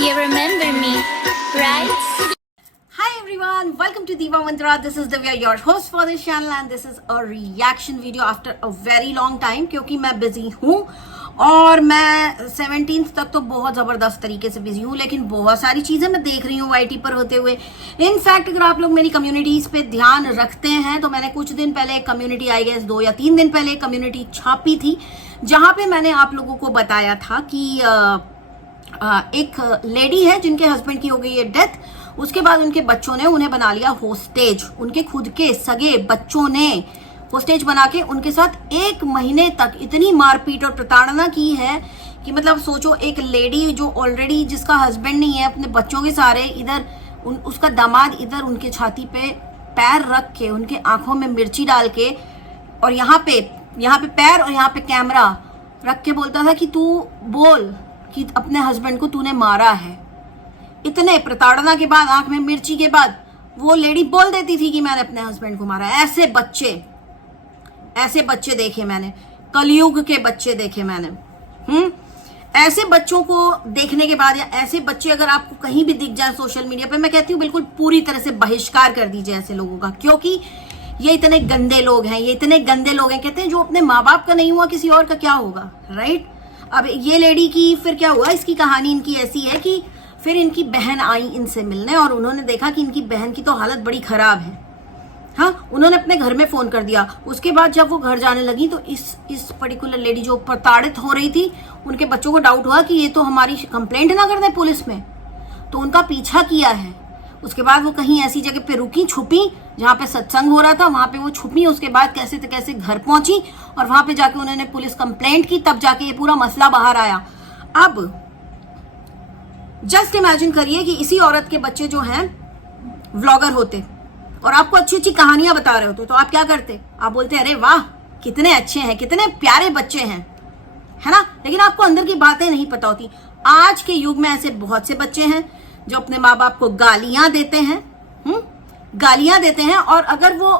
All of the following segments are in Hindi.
You remember me, right? Hi everyone, welcome to Diva Mantra. This is Divya, your host for this channel, and this is a reaction video after a very long time क्योंकि मैं बिजी हूँ और मैं 17th तक तो बहुत ज़बरदस्त तरीके से बिजी हूँ, लेकिन बहुत सारी चीज़ें मैं देख रही हूँ YT पर होते हुए। इनफैक्ट अगर आप लोग मेरी कम्युनिटीज़ पे ध्यान रखते हैं तो मैंने कुछ दिन पहले एक कम्युनिटी, आई गेस 2 या 3 दिन पहले एक कम्युनिटी छापी थी जहाँ पे मैंने आप लोगों को बताया था कि एक लेडी है जिनके हस्बैंड की हो गई है डेथ। उसके बाद उनके बच्चों ने उन्हें बना लिया होस्टेज। उनके खुद के सगे बच्चों ने होस्टेज बना के उनके साथ 1 महीने तक इतनी मारपीट और प्रताड़ना की है कि मतलब सोचो, एक लेडी जो ऑलरेडी जिसका हस्बैंड नहीं है, अपने बच्चों के सारे इधर उसका दामाद इधर उनके छाती पे पैर रख के, उनके आंखों में मिर्ची डाल के, और यहाँ पे पैर और यहाँ पे कैमरा रख के बोलता था कि तू बोल कि अपने हस्बैंड को तूने मारा है। इतने प्रताड़ना के बाद, आंख में मिर्ची के बाद वो लेडी बोल देती थी कि मैंने अपने हस्बैंड को मारा। ऐसे बच्चे देखे मैंने, कलयुग के बच्चे देखे मैंने। ऐसे बच्चों को देखने के बाद, या ऐसे बच्चे अगर आपको कहीं भी दिख जाए सोशल मीडिया पे, मैं कहती हूँ बिल्कुल पूरी तरह से बहिष्कार कर दीजिए ऐसे लोगों का, क्योंकि ये इतने गंदे लोग हैं। कहते हैं जो अपने माँ बाप का नहीं हुआ किसी और का क्या होगा, राइट? अब ये लेडी की फिर क्या हुआ, इसकी कहानी इनकी ऐसी है कि फिर इनकी बहन आई इनसे मिलने और उन्होंने देखा कि इनकी बहन की तो हालत बड़ी खराब है। हाँ, उन्होंने अपने घर में फोन कर दिया। उसके बाद जब वो घर जाने लगी तो इस पर्टिकुलर लेडी जो प्रताड़ित हो रही थी, उनके बच्चों को डाउट हुआ कि ये तो हमारी कंप्लेंट ना कर दे पुलिस में, तो उनका पीछा किया है। उसके बाद वो कहीं ऐसी जगह पे रुकी, छुपी, जहाँ पे सत्संग हो रहा था, वहां पे वो छुपी। उसके बाद कैसे तो कैसे घर पहुंची और वहां पे जाके उन्होंने पुलिस कंप्लेंट की, तब जाके ये पूरा मसला बाहर आया। अब जस्ट इमेजिन करिए कि इसी औरत के बच्चे जो हैं व्लॉगर होते और आपको अच्छी अच्छी कहानियां बता रहे होते, तो आप क्या करते? आप बोलते अरे वाह कितने अच्छे हैं, कितने प्यारे बच्चे हैं, है ना? लेकिन आपको अंदर की बातें नहीं पता होती। आज के युग में ऐसे बहुत से बच्चे हैं जो अपने माँ बाप को गालियां देते हैं, और अगर वो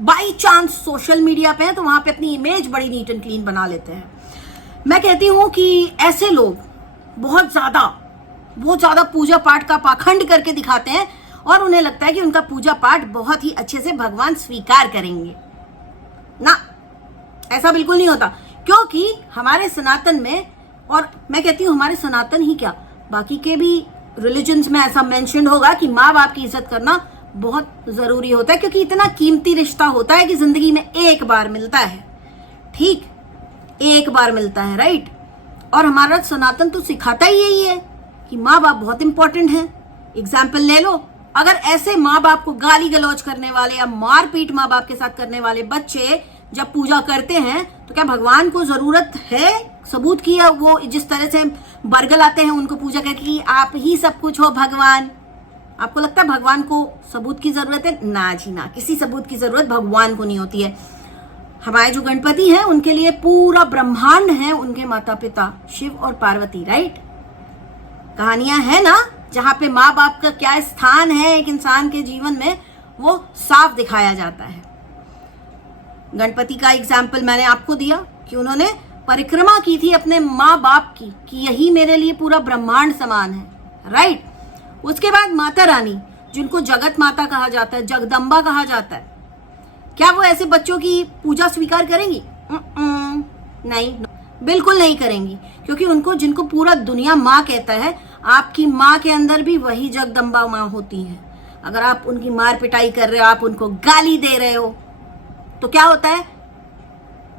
बाई चांस सोशल मीडिया पे हैं तो वहां पे अपनी इमेज बड़ी नीट एंड क्लीन बना लेते हैं। मैं कहती हूं कि ऐसे लोग बहुत ज्यादा पूजा पाठ का पाखंड करके दिखाते हैं और उन्हें लगता है कि उनका पूजा पाठ बहुत ही अच्छे से भगवान स्वीकार करेंगे। ना, ऐसा बिल्कुल नहीं होता, क्योंकि हमारे सनातन में, और मैं कहती हूं हमारे सनातन ही क्या, बाकी के भी रिलीजन्स में ऐसा मेंशन होगा कि माँ बाप की इज्जत करना बहुत जरूरी होता है, क्योंकि इतना कीमती रिश्ता होता है कि जिंदगी में एक बार मिलता है। ठीक, एक बार मिलता है, राइट? और हमारा सनातन तो सिखाता ही यही है कि माँ बाप बहुत इंपॉर्टेंट है। एग्जाम्पल ले लो, अगर ऐसे माँ बाप को गाली गलौज करने वाले या मारपीट माँ बाप के साथ करने वाले बच्चे जब पूजा करते हैं तो क्या भगवान को जरूरत है सबूत की? वो जिस तरह से बरगलाते हैं उनको पूजा करके, आप ही सब कुछ हो भगवान। आपको लगता है भगवान को सबूत की जरूरत है? ना जी ना, किसी सबूत की जरूरत भगवान को नहीं होती है। हमारे जो गणपति हैं उनके लिए पूरा ब्रह्मांड है, उनके माता पिता शिव और पार्वती, राइट? कहानियां है ना जहां पे माँ बाप का क्या स्थान है एक इंसान के जीवन में, वो साफ दिखाया जाता है। गणपति का एग्जाम्पल मैंने आपको दिया कि उन्होंने परिक्रमा की थी अपने माँ बाप की, कि यही मेरे लिए पूरा ब्रह्मांड समान है, राइट? उसके बाद माता रानी, जिनको जगत माता कहा जाता है, जगदम्बा कहा जाता है, क्या वो ऐसे बच्चों की पूजा स्वीकार करेंगी? नहीं, बिल्कुल नहीं करेंगी, क्योंकि उनको, जिनको पूरा दुनिया माँ कहता है, आपकी माँ के अंदर भी वही जगदम्बा माँ होती है। अगर आप उनकी मार पिटाई कर रहे हो, आप उनको गाली दे रहे हो, तो क्या होता है?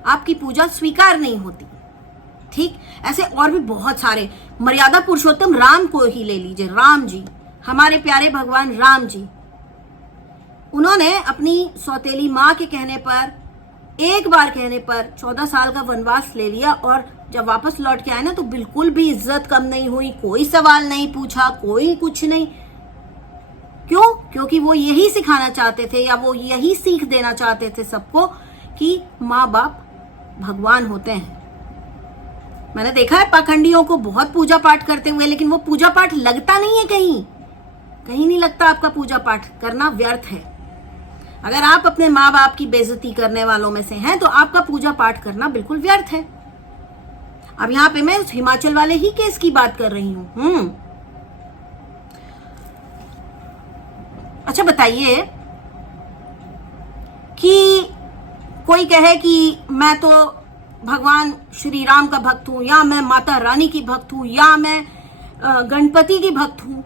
आपकी पूजा स्वीकार नहीं होती। ठीक, ऐसे और भी बहुत सारे, मर्यादा पुरुषोत्तम राम को ही ले लीजिए, राम जी, हमारे प्यारे भगवान राम जी, उन्होंने अपनी सौतेली माँ के कहने पर, एक बार कहने पर 14 साल का वनवास ले लिया, और जब वापस लौट के आए ना तो बिल्कुल भी इज्जत कम नहीं हुई, कोई सवाल नहीं पूछा, कोई कुछ नहीं। क्यों? क्योंकि वो यही सिखाना चाहते थे, या वो यही सीख देना चाहते थे सबको कि माँ बाप भगवान होते हैं। मैंने देखा है पाखंडियों को बहुत पूजा पाठ करते हुए, लेकिन वो पूजा पाठ लगता नहीं है, कहीं नहीं लगता। आपका पूजा पाठ करना व्यर्थ है। अगर आप अपने माँ बाप की बेइज्जती करने वालों में से हैं तो आपका पूजा पाठ करना बिल्कुल व्यर्थ है। अब यहाँ पे मैं उस हिमाचल वाले ही केस की बात कर रही हूँ। अच्छा बताइए कि कोई कहे कि मैं तो भगवान श्री राम का भक्त हूं, या मैं माता रानी की भक्त हूं, या मैं गणपति की भक्त हूं।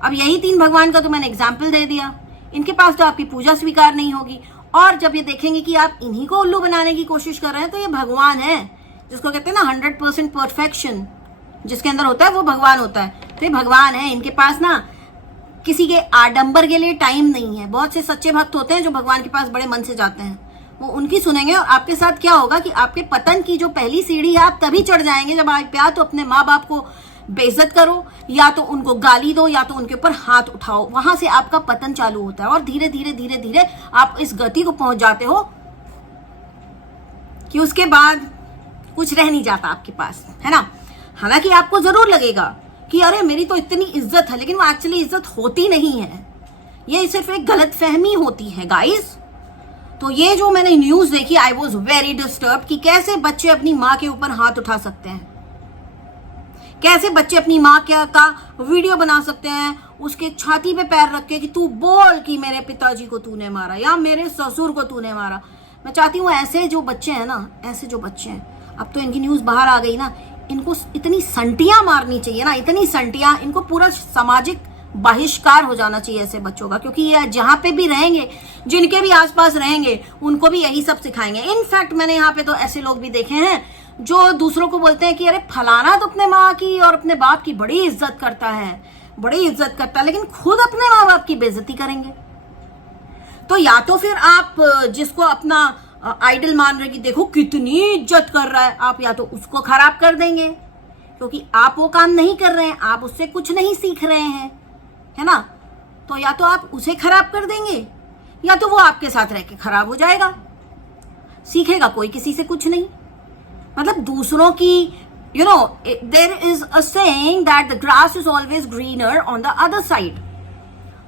अब यही 3 भगवान का तो मैंने एग्जाम्पल दे दिया। इनके पास तो आपकी पूजा स्वीकार नहीं होगी। और जब ये देखेंगे कि आप इन्हीं को उल्लू बनाने की कोशिश कर रहे हैं, तो ये भगवान है, जिसको कहते हैं ना 100% परफेक्शन जिसके अंदर होता है वो भगवान होता है। तो ये भगवान है, इनके पास ना किसी के आडंबर के लिए टाइम नहीं है। बहुत से सच्चे भक्त होते हैं जो भगवान के पास बड़े मन से जाते हैं, वो उनकी सुनेंगे। और आपके साथ क्या होगा कि आपके पतन की जो पहली सीढ़ी है आप तभी चढ़ जाएंगे जब आप या तो अपने माँ बाप को बेइज्जत करो, या तो उनको गाली दो, या तो उनके ऊपर हाथ उठाओ। वहां से आपका पतन चालू होता है और धीरे धीरे धीरे धीरे आप इस गति को पहुंच जाते हो कि उसके बाद कुछ रह नहीं जाता आपके पास, है ना। हालांकि आपको जरूर लगेगा कि अरे मेरी तो इतनी इज्जत है, लेकिन वो एक्चुअली इज्जत होती नहीं है, ये सिर्फ एक गलत फहमी होती है गाइस। तो ये जो मैंने न्यूज देखी, आई वॉज वेरी डिस्टर्ब कि कैसे बच्चे अपनी माँ के ऊपर हाथ उठा सकते हैं, कैसे बच्चे अपनी माँ का वीडियो बना सकते हैं, उसके छाती पे पैर रख के कि तू बोल कि मेरे पिताजी को तूने मारा या मेरे ससुर को तूने मारा। मैं चाहती हूँ ऐसे जो बच्चे हैं ना, ऐसे जो बच्चे हैं, अब तो इनकी न्यूज बाहर आ गई ना, इनको इतनी संटियां मारनी चाहिए ना, इतनी संटियां, इनको पूरा सामाजिक बहिष्कार हो जाना चाहिए ऐसे बच्चों का। क्योंकि ये जहां पे भी रहेंगे, जिनके भी आसपास रहेंगे, उनको भी यही सब सिखाएंगे। इनफैक्ट मैंने यहाँ पे तो ऐसे लोग भी देखे हैं जो दूसरों को बोलते हैं कि अरे फलाना तो अपने माँ की और अपने बाप की बड़ी इज्जत करता है, बड़ी इज्जत करता है, लेकिन खुद अपने माँ बाप की बेइज्जती करेंगे। तो या तो फिर आप जिसको अपना आइडल मान रहे कि देखो कितनी इज्जत कर रहा है, आप या तो उसको खराब कर देंगे, क्योंकि आप वो काम नहीं कर रहे हैं, आप उससे कुछ नहीं सीख रहे हैं, है ना। तो या तो आप उसे खराब कर देंगे, या तो वो आपके साथ रह के खराब हो जाएगा। सीखेगा कोई किसी से कुछ नहीं। मतलब दूसरों की, you know, there is a saying that the grass is always greener on the other side.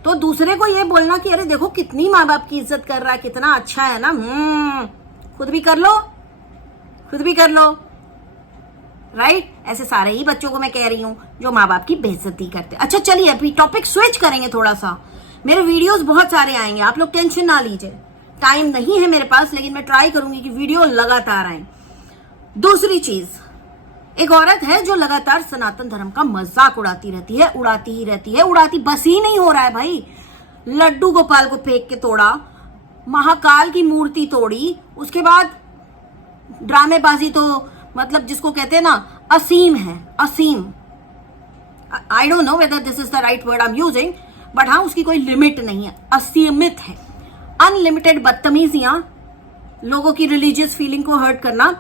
तो दूसरे को ये बोलना कि अरे देखो कितनी माँ बाप की इज्जत कर रहा है, कितना अच्छा है ना, खुद भी कर लो, खुद भी कर लो, राइट। ऐसे सारे ही बच्चों को मैं कह रही हूं जो माँ बाप की बेइज्जती करते। अच्छा चलिए अभी टॉपिक स्विच करेंगे थोड़ा सा। मेरे वीडियोस बहुत सारे आएंगे, आप लोग टेंशन ना लीजिए, टाइम नहीं है मेरे पास, लेकिन मैं ट्राई करूंगी कि वीडियो लगातार आए। दूसरी चीज, एक औरत है जो लगातार सनातन धर्म का मजाक उड़ाती रहती है, उड़ाती ही रहती है, उड़ाती बस ही नहीं हो रहा है भाई। लड्डू गोपाल को फेंक के तोड़ा, महाकाल की मूर्ति तोड़ी, उसके बाद ड्रामेबाजी तो मतलब जिसको कहते हैं ना असीम है, असीम। I don't know whether this is the right word I am using, but हाँ उसकी कोई लिमिट नहीं है, असीमित है। अनलिमिटेड बदतमीजियां, लोगों की रिलीजियस फीलिंग को हर्ट करना।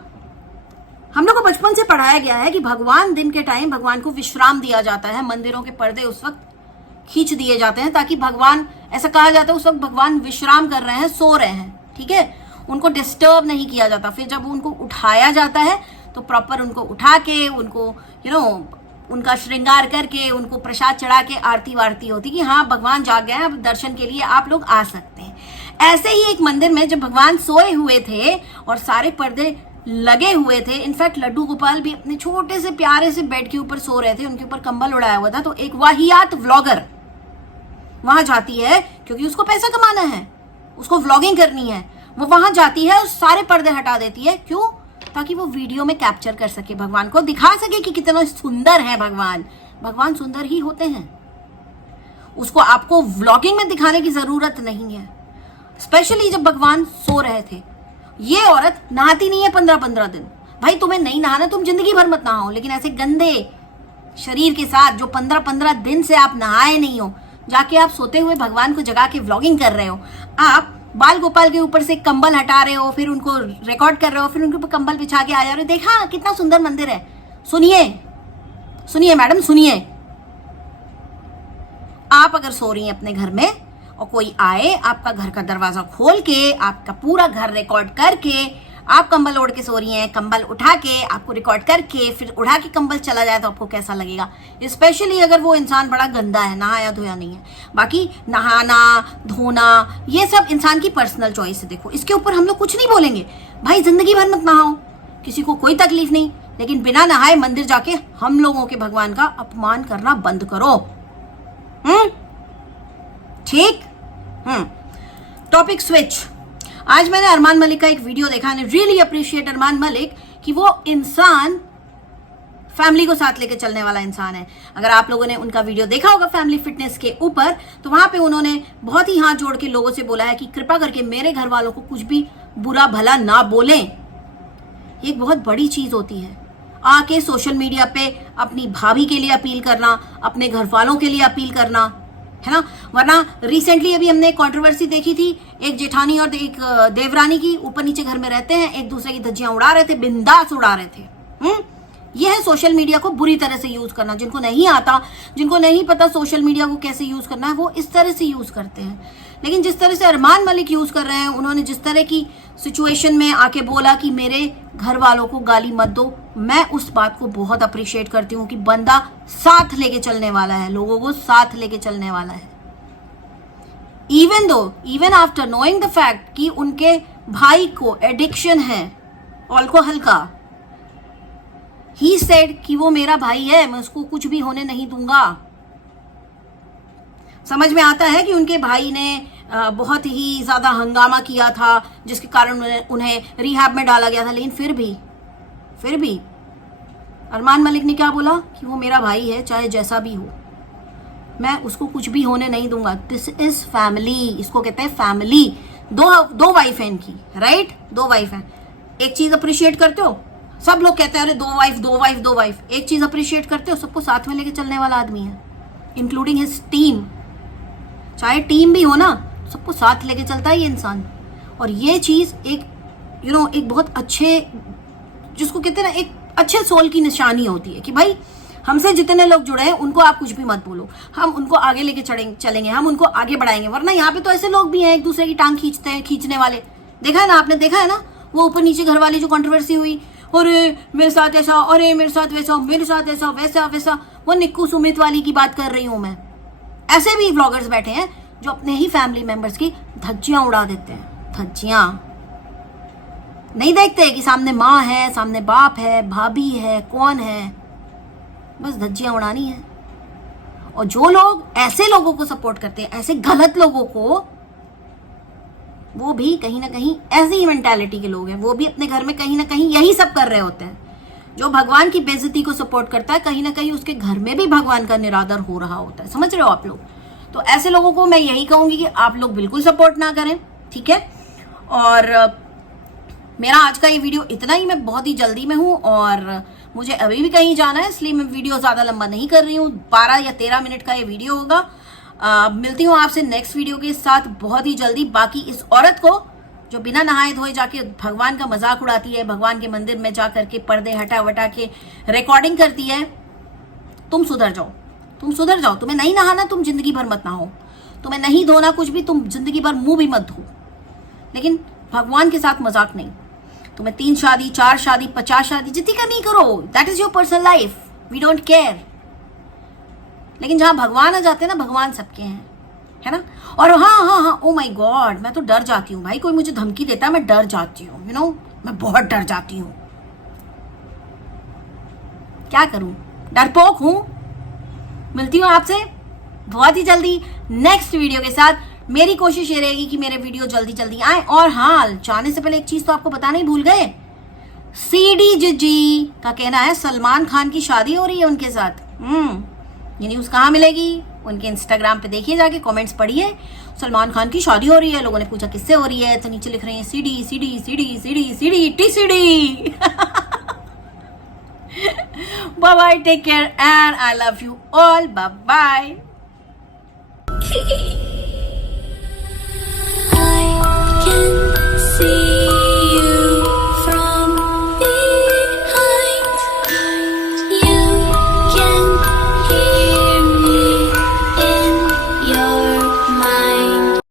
हम लोग को बचपन से पढ़ाया गया है कि भगवान दिन के टाइम भगवान को विश्राम दिया जाता है, मंदिरों के पर्दे उस वक्त खींच दिए जाते हैं ताकि भगवान, ऐसा कहा जाता है उस वक्त भगवान विश्राम कर रहे हैं, सो रहे हैं, ठीक है, उनको डिस्टर्ब नहीं किया जाता। फिर जब उनको उठाया जाता है तो प्रॉपर उनको उठा के, उनको यू नो उनका श्रृंगार करके, उनको प्रसाद चढ़ा के आरती वारती होती कि हाँ भगवान जाग गए हैं, अब दर्शन के लिए आप लोग आ सकते हैं। ऐसे ही एक मंदिर में जब भगवान सोए हुए थे और सारे पर्दे लगे हुए थे, इनफैक्ट लड्डू गोपाल भी अपने छोटे से प्यारे से बेड के ऊपर सो रहे थे, उनके ऊपर कंबल उड़ाया हुआ था, तो एक वाहियात व्लॉगर वहां जाती है, क्योंकि उसको पैसा कमाना है, उसको व्लॉगिंग करनी है, वो वहां जाती है और सारे पर्दे हटा देती है। क्यों? ताकि वो वीडियो में कैप्चर कर सके, भगवान को दिखा सके कि कितना सुंदर है भगवान। भगवान सुंदर ही होते हैं, उसको आपको व्लॉगिंग में दिखाने की जरूरत नहीं है। स्पेशली जब भगवान सो रहे थे, ये औरत नहाती नहीं है 15-15 दिन। भाई तुम्हें नहीं नहाना, तुम जिंदगी भर मत नहाओ, लेकिन ऐसे गंदे शरीर के साथ जो 15-15 दिन से आप नहाए नहीं हो, जाके आप सोते हुए भगवान को जगा के व्लॉगिंग कर रहे हो, आप बाल गोपाल के ऊपर से कंबल हटा रहे हो, फिर उनको रिकॉर्ड कर रहे हो, फिर उनके ऊपर कंबल बिछा के आ जा रहे हो, देखा कितना सुंदर मंदिर है। सुनिए सुनिए मैडम सुनिए, आप अगर सो रही हैं अपने घर में और कोई आए, आपका घर का दरवाजा खोल के, आपका पूरा घर रिकॉर्ड करके, आप कंबल ओढ़ के सो रही हैं, कंबल उठा के आपको रिकॉर्ड करके फिर उठा के कंबल चला जाए तो आपको कैसा लगेगा? स्पेशली अगर वो इंसान बड़ा गंदा है, नहाया धोया नहीं है। बाकी नहाना धोना ये सब इंसान की पर्सनल चॉइस है, देखो इसके ऊपर हम लोग कुछ नहीं बोलेंगे। भाई जिंदगी भर मत नहाओ, किसी को कोई तकलीफ नहीं, लेकिन बिना नहाए मंदिर जाके हम लोगों के भगवान का अपमान करना बंद करो। ठीक। Topic switch. आज मैंने अरमान मलिक का एक वीडियो देखा, and really appreciate Armaan Malik कि वो इंसान फैमिली को साथ लेके चलने वाला इंसान है। अगर आप लोगों ने उनका वीडियो देखा होगा फैमिली फिटनेस के ऊपर, तो वहां पे उन्होंने बहुत ही हाथ जोड़ के लोगों से बोला है कि कृपा करके मेरे घर वालों को कुछ भी बुरा भला ना बोलें। ये एक बहुत बड़ी चीज होती है, आके सोशल मीडिया पे अपनी भाभी के लिए अपील करना, अपने घर वालों के लिए अपील करना, है ना। वरना रिसेंटली अभी हमने एक कंट्रोवर्सी देखी थी, एक जेठानी और एक देवरानी की, ऊपर नीचे घर में रहते हैं, एक दूसरे की धज्जियां उड़ा रहे थे, बिंदास उड़ा रहे थे। ये है सोशल मीडिया को बुरी तरह से यूज करना। जिनको नहीं आता, जिनको नहीं पता सोशल मीडिया को कैसे यूज करना है, वो इस तरह से यूज करते हैं। लेकिन जिस तरह से अरमान मलिक यूज कर रहे हैं, उन्होंने जिस तरह की सिचुएशन में आके बोला कि मेरे घर वालों को गाली मत दो, मैं उस बात को बहुत अप्रिशिएट करती हूँ कि बंदा साथ लेके चलने वाला है, लोगों को साथ लेके चलने वाला है। Even after knowing the fact कि उनके भाई को एडिक्शन है अल्कोहल का, ही सेड कि वो मेरा भाई है, मैं उसको कुछ भी होने नहीं दूंगा। समझ में आता है कि उनके भाई ने बहुत ही ज्यादा हंगामा किया था, जिसके कारण उन्हें रिहैब में डाला गया था, लेकिन फिर भी अरमान मलिक ने क्या बोला कि वो मेरा भाई है, चाहे जैसा भी हो, मैं उसको कुछ भी होने नहीं दूंगा। दिस इज फैमिली, इसको कहते हैं फैमिली। दो वाइफ है इनकी, राइट, 2 वाइफ है। एक चीज अप्रिशिएट करते हो, सब लोग कहते हैं अरे 2 वाइफ। एक चीज अप्रिशिएट करते हो, सबको साथ में लेके चलने वाला आदमी है, इंक्लूडिंग हिज टीम। चाहे टीम भी हो ना, सबको साथ लेके चलता है ये इंसान। और ये चीज एक एक बहुत अच्छे, जिसको कहते हैं ना, एक अच्छे सोल की निशानी होती है कि भाई हमसे जितने लोग जुड़े हैं उनको आप कुछ भी मत बोलो, हम उनको आगे लेके चलेंगे, हम उनको आगे बढ़ाएंगे। वरना यहाँ पे तो ऐसे लोग भी हैं एक दूसरे की टांग खींचने वाले। देखा है ना आपने, देखा है ना वो ऊपर नीचे घर वाली जो कंट्रोवर्सी हुई, अरे मेरे साथ ऐसा, अरे मेरे साथ वैसा, मेरे साथ ऐसा, वैसा। वो निक्कू सुमित वाली की बात कर रही हूं मैं। ऐसे भी व्लॉगर्स बैठे हैं जो अपने ही फैमिली मेंबर्स की धज्जियां उड़ा देते हैं। धज्जियां नहीं देखते कि सामने माँ है, सामने बाप है, भाभी है, कौन है, बस धज्जियां उड़ानी है। और जो लोग ऐसे लोगों को सपोर्ट करते हैं, ऐसे गलत लोगों को, वो भी कहीं ना कहीं ऐसी ही मेंटालिटी के लोग हैं। वो भी अपने घर में कहीं ना कहीं यही सब कर रहे होते हैं। जो भगवान की बेइज्जती को सपोर्ट करता है, कहीं ना कहीं उसके घर में भी भगवान का निरादर हो रहा होता है। समझ रहे हो आप लोग? तो ऐसे लोगों को मैं यही कहूंगी कि आप लोग बिल्कुल सपोर्ट ना करें, ठीक है। और मेरा आज का ये वीडियो इतना ही। मैं बहुत ही जल्दी में हूँ और मुझे अभी भी कहीं जाना है, इसलिए मैं वीडियो ज्यादा लंबा नहीं कर रही हूँ। 12 या 13 मिनट का ये वीडियो होगा। मिलती हूँ आपसे नेक्स्ट वीडियो के साथ बहुत ही जल्दी। बाकी इस औरत को जो बिना नहाए धोए जाके भगवान का मजाक उड़ाती है, भगवान के मंदिर में जा करके पर्दे हटा वटा के रिकॉर्डिंग करती है, तुम सुधर जाओ, तुम सुधर जाओ। तुम्हें नहीं नहाना, तुम जिंदगी भर मत नहाओ। तुम्हें नहीं धोना कुछ भी, तुम जिंदगी भर मुंह भी मत धो। लेकिन भगवान के साथ मजाक नहीं। तुम्हें 3 शादी, 4 शादी, 50 शादी, जितनी करनी करो, that is your personal life, we don't care. लेकिन जहां भगवान आ जाते हैं ना, भगवान सबके हैं, है ना। और हाँ, ओ माय गॉड, मैं तो डर जाती हूँ भाई। कोई मुझे धमकी देता है, मैं डर जाती हूँ, मैं बहुत डर जाती हूँ। क्या करूं, डरपोक हूं। मिलती हूँ आपसे बहुत ही जल्दी नेक्स्ट वीडियो के साथ। मेरी कोशिश ये रहेगी कि मेरे वीडियो जल्दी जल्दी आए। और हाँ, जाने से पहले एक चीज तो आपको बताना ही भूल गए, सीडी जी का कहना है सलमान खान की शादी हो रही है उनके साथ। ये न्यूज कहाँ मिलेगी? उनके इंस्टाग्राम पे देखिए, जाके कमेंट्स पढ़िए, सलमान खान की शादी हो रही है। लोगों ने पूछा किससे हो रही है, तो नीचे लिख रहे हैं CD CD CD CD CD TCD. Bye bye, take care and I love you all. Bye bye. I can see